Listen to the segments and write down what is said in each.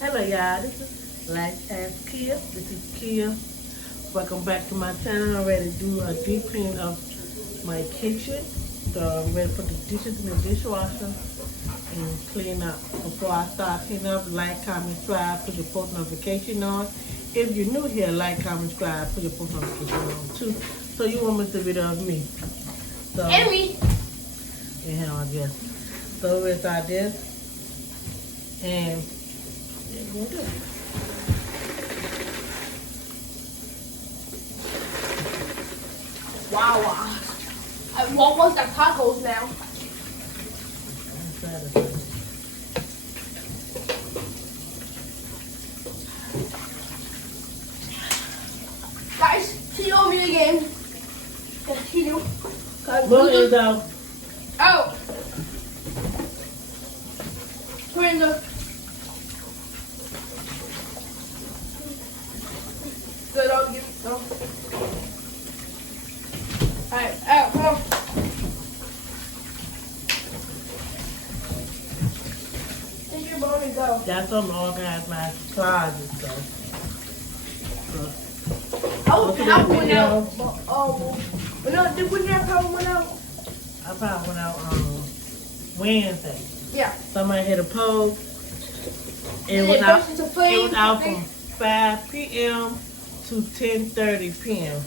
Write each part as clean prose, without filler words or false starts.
Hello y'all, this is Life as Kia. This is Kia. Welcome back to my channel. I'm ready to do a deep clean of my kitchen. So I'm ready to put the dishes in the dishwasher and clean up. Before I start cleaning up, like, comment, subscribe, put your post notification on. If you're new here, like, comment, subscribe, put your post notification on too. So you won't miss a video of me. So, And me. yeah, I guess. So we'll start this. And yeah, we'll do it. Wow. I almost got tacos now. Guys, she owe me again. Yes, she do. What is out? Oh. Put in the. Good, I'll get it. No. Alright, out, come on. Take your bone and go. That's something to organize my closet stuff. Oh, Okay, power went video. out. Oh, but no, did when that power went out? I probably went out on Wednesday. Yeah. Somebody hit a pole. Did It it went out. burst into flames? It went out from 5 p.m. to 10:30 p.m.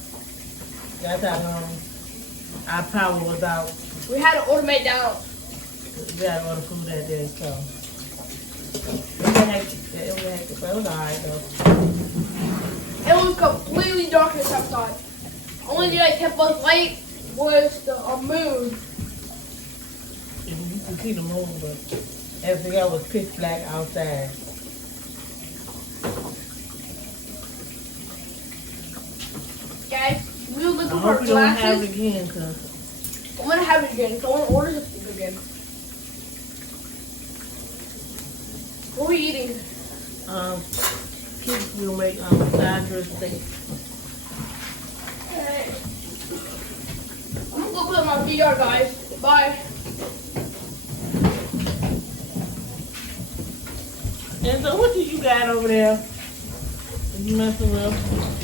That's how long our power was out. We had to automate down. We had to order food that day, so it was hectic. It was hectic, but it was alright though. It was completely darkness outside. Only thing that kept us light was the moon. You can see the moon, but everything else was pitch black outside. Guys, we were I looking for hope we don't have it glasses. again, cause I'm gonna have it again. So I want to order something again. What are we eating? kids will make Sandra's steak. Alright. I'm gonna go put my VR, guys. Bye. And so, what do you got over there? Are you messing with?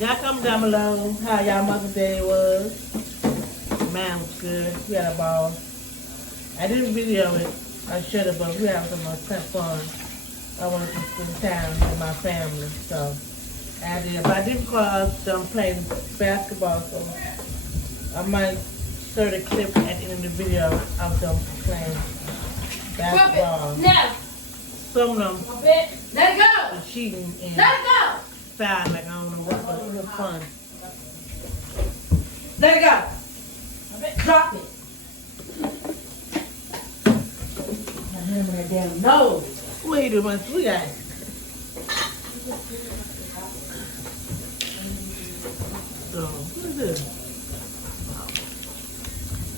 Y'all comment down below how y'all Mother's Day was. Mine was good. We had a ball. I didn't video it. I should have, but we had so much fun. I wanted to spend time with my family, so I did. But I did because I'm playing basketball, so I might insert a clip at the end of the video of them playing basketball. Now. Some of them A bit. Let it go. are cheating and Let it go. foul, like I don't know what, but it was fun. Let it go. A bit. Drop it. My hand on that damn nose. What you doing, my sweetheart? So, what is this?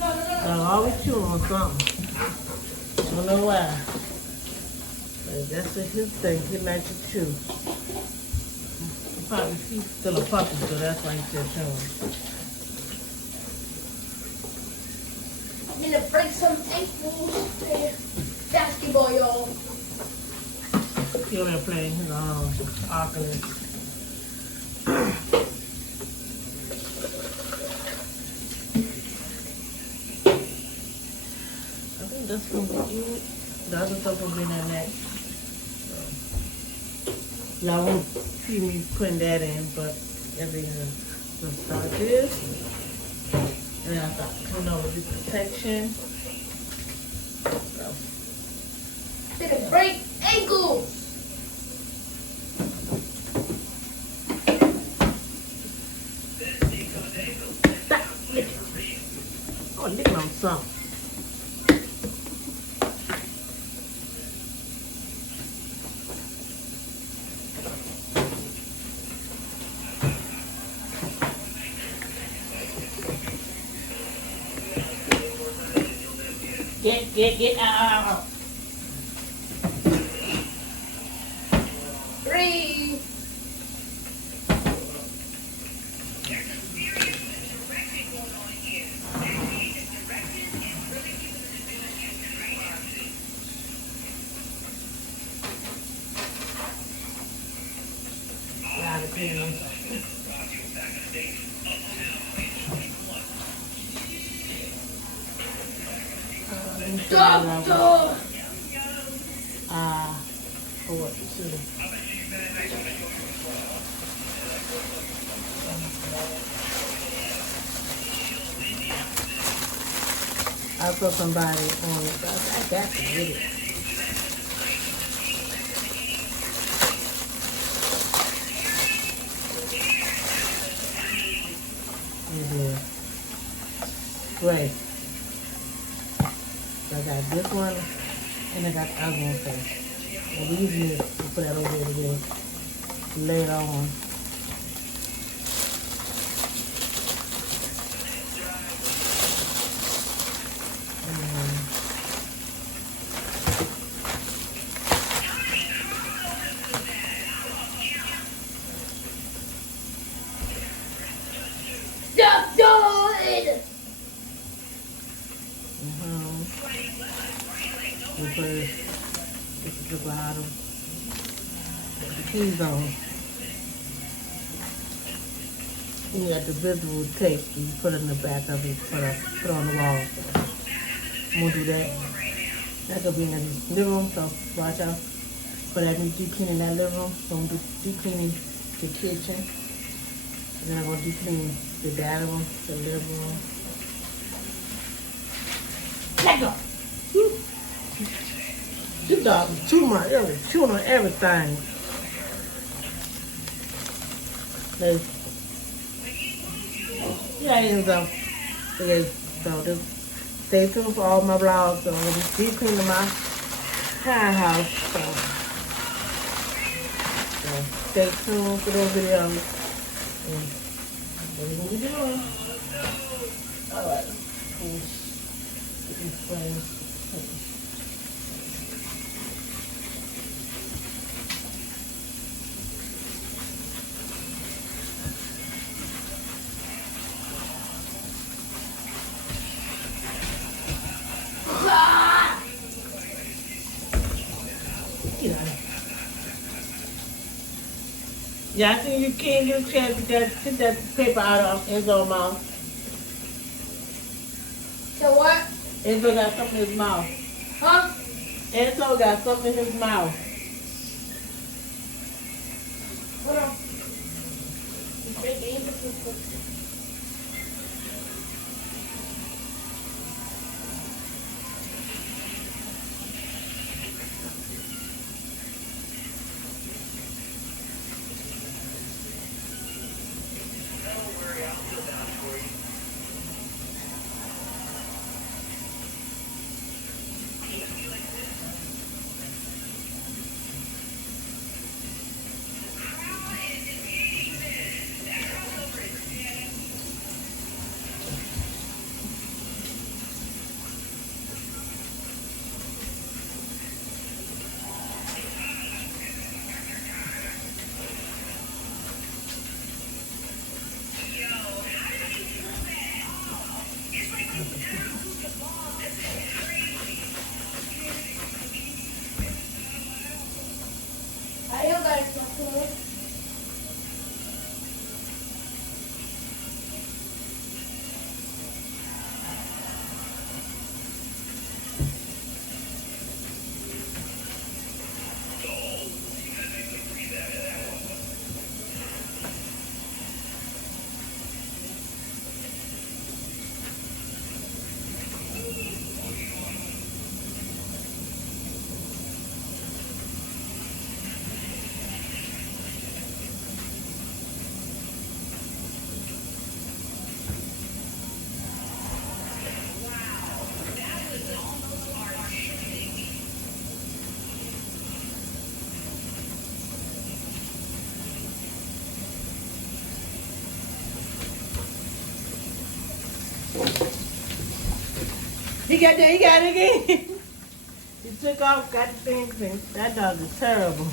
I'm always chewing on something. I don't know why. But that's just his thing. He likes to chew. Probably he's still a puppy, so that's why he's still chewing. I'm gonna break some ankles. Basketball, y'all. He over there playing his Oculus. I think that's gonna be it. The other stuff will be in there next. So, y'all won't see me putting that in, but everything is gonna start this. And then I start coming over this protection. So, Gonna break ankles. stop licking. Oh, licking on something. Get, out. 3. trying to clean them. Doctor! For what? Too. I saw somebody on it, but I got to get it. Yeah. Great. So I got this one, and I got the other one first. And we usually put that over there together. Lay it on. Reverse. This is the bottom. Put the keys on. You got the visible tape you put in the back of it, put on the wall. So I'm gonna do that. That could be in the living room, so watch out for that new deep cleaning that living room. So I'm gonna do deep cleaning the kitchen. And then I'm gonna deep clean the dining room, the living room. Let go! This dog is chewing on everything. Yeah, so just stay tuned for all my vlogs. So I'm just deep cleaning my house. So stay tuned for those videos. And what are we gonna be doing? Alright. Get these frames. Yeah, I think you can't get a chance to get that paper out of Enzo's mouth. So what? Enzo got something in his mouth. Huh? Enzo got something in his mouth. Hold on. He's drinking this. He got it again. He took off, got the thing. That dog is terrible.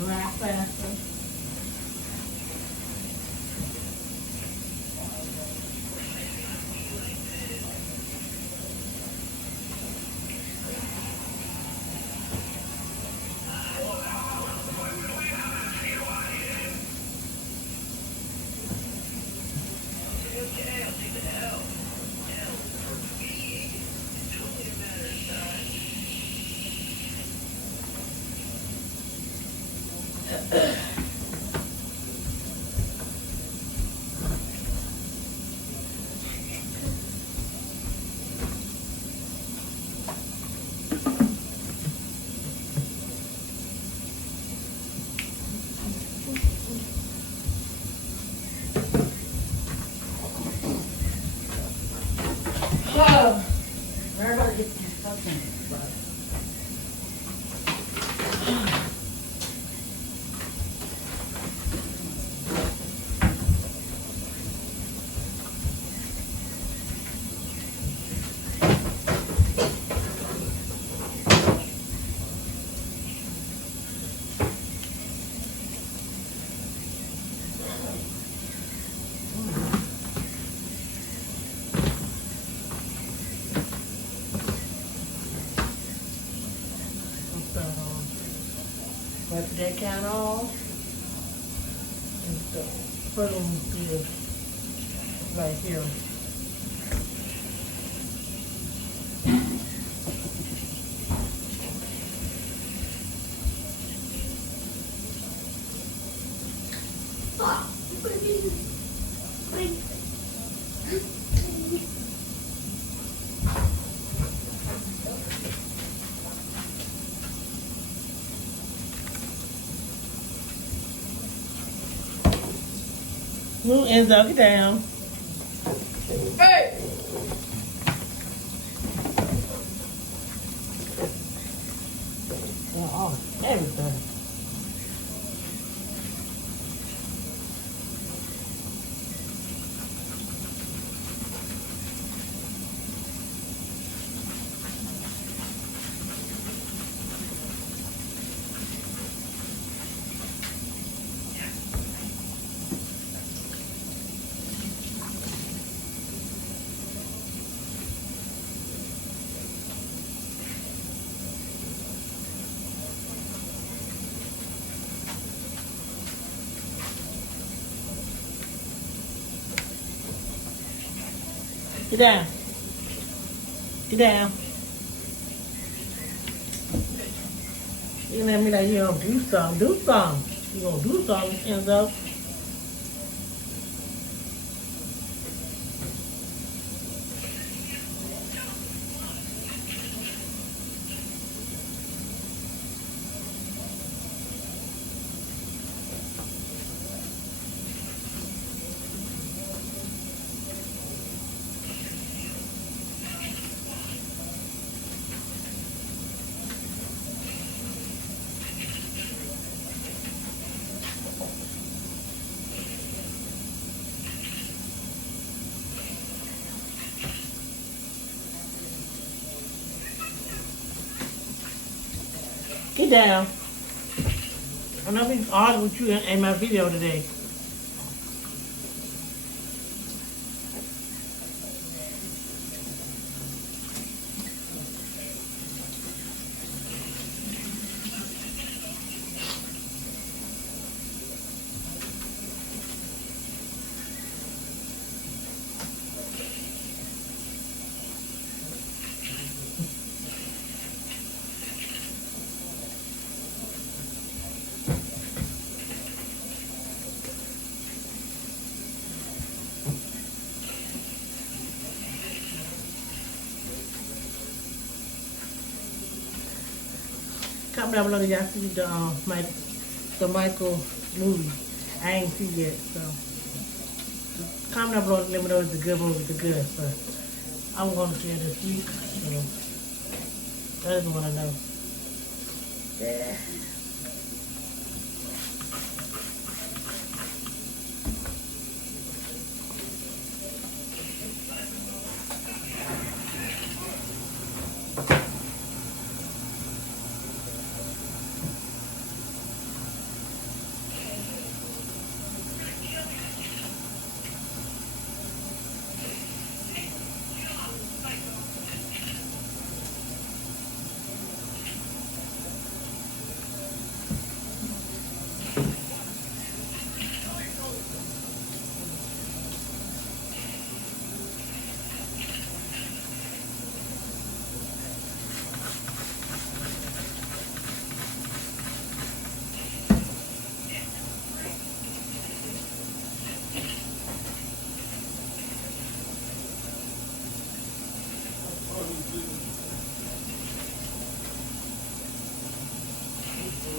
dry faster. Oh, Where about to get that fucking rug? So, wipe that can off. And so, put them here, right here. Move Enzo, get down. hey. Yeah, all everything. Get down. Get down. You let me like you don't do something. Do something. You gonna do something, Enzo. Get down. I'm not being arguing with you in my video today. Comment down below, y'all see the Michael movie. I ain't see yet, so comment down below and let me know if it's a good movie, it's a good. So I'm gonna see it this week. So I just wanna know. Yeah.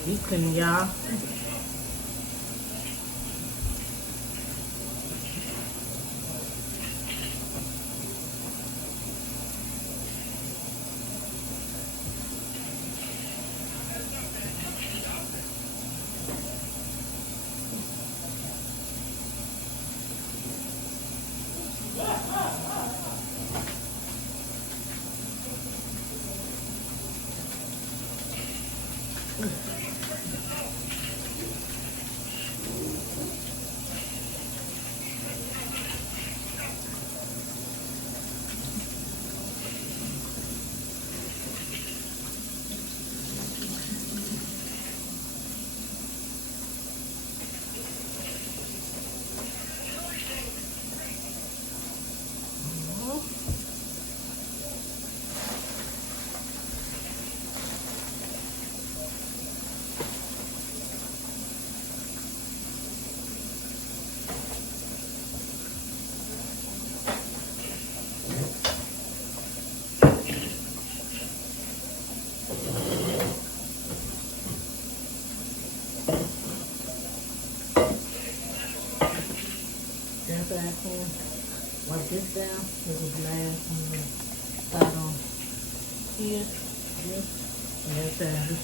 He's cleaning, y'all. Wipe this down with this last side on here, this, and that side.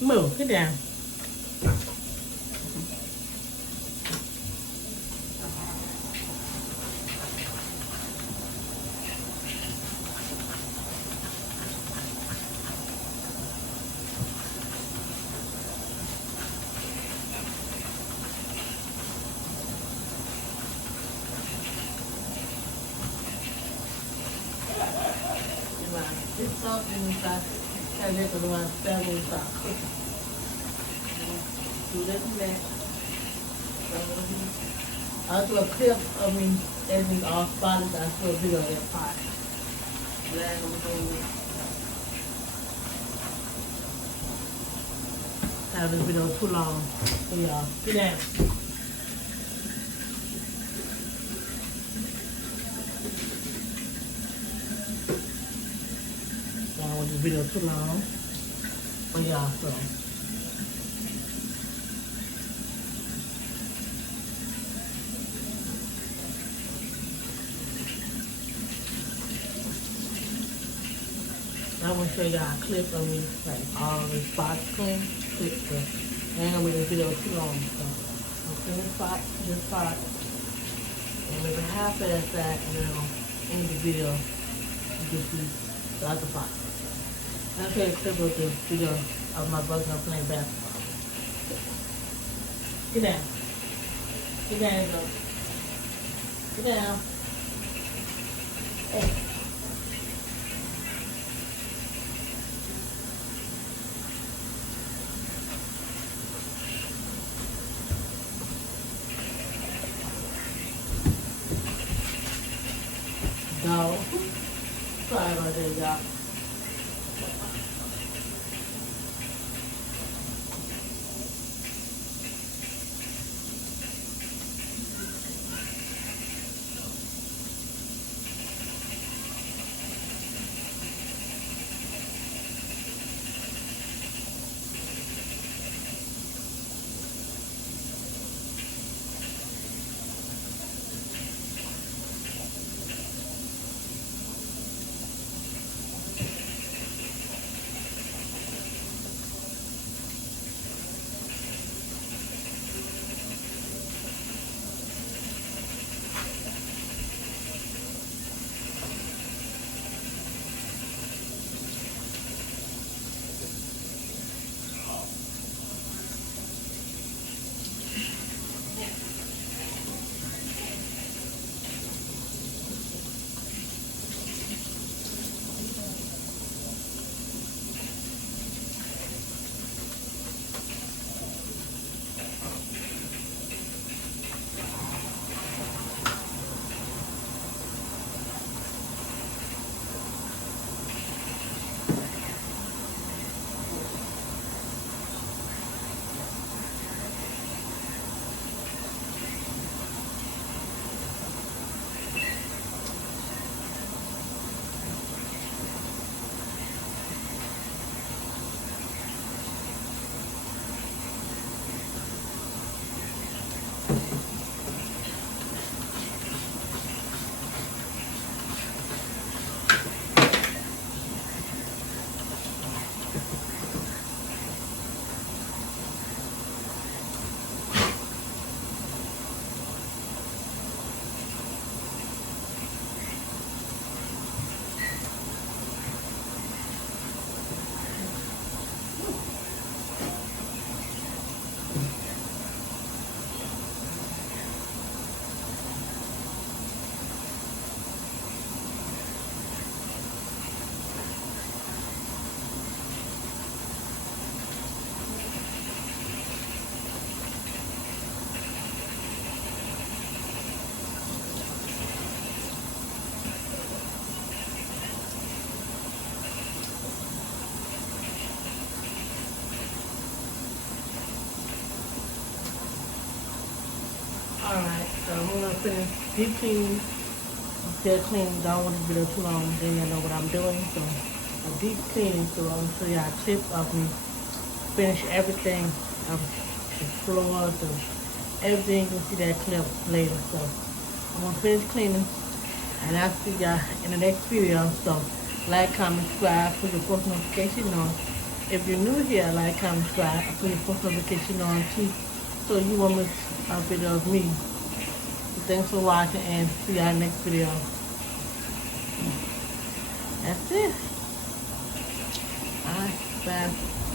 Move, get down. It's soft inside. That little one, that will stop cooking. Do this and that. I do a clip of me, everything all spotted. I do a video of that pot. Land on the thing. Have this video too long for y'all. Get down. I don't want this video too long for y'all, so. I want to show y'all a clip of me, like all the spots clean. Clip, but I ain't gonna make this video too long, so I'll clean this spot, and maybe half of that side, and then I'll end the video and get the other pot. I'll take a clip of the video of my brother playing basketball. Get down. Get down, bro. Get down. Hey. No. Sorry about that, y'all. Alright, so I'm gonna finish deep cleaning. I'm still cleaning, don't want this video too long, then you know what I'm doing. So a deep cleaning, so I'm gonna show you a tip of me finish everything of the floor, the everything. You can see that clip later. So I'm gonna finish cleaning and I'll see y'all in the next video. So like, comment, subscribe, put your post notification on. If you're new here, like, comment, subscribe, and put your post notification on too, so you won't miss a video of me. So thanks for watching and see y'all next video. That's it. Alright, bye.